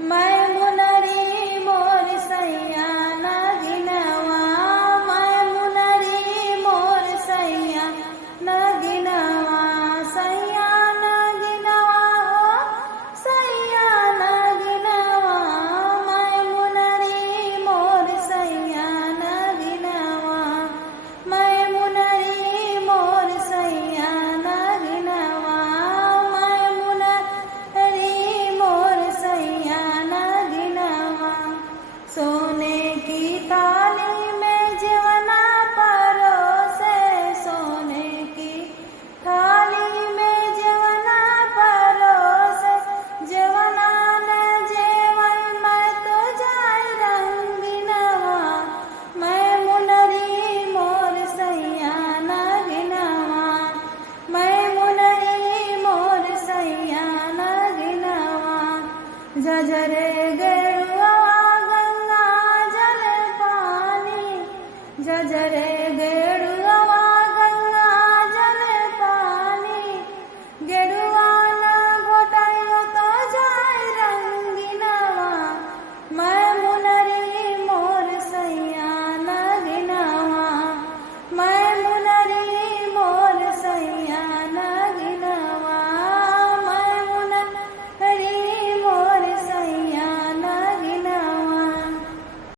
मैं मुनरी मोर सैया नगिनवा, मैं मुनरी मोर सैया नगिनवा, सैया नगिनवा हो सैया नगिनवा, मैं मुनरी मोर सैया नगिनवा, मैं मुनरी मोर सैया नगिनवा, मैं मुनरी मोर सैया नगिनवा। सोने की थाली में जवना परोसे, सोने की थाली में जवना परोसे, जवना न जेवन मैं तो जाय रंगिनवा, मैं मुनरी मोर सैया नगिनवा, मैं मुनरी मोर सैया नगिनवा। झझरे गे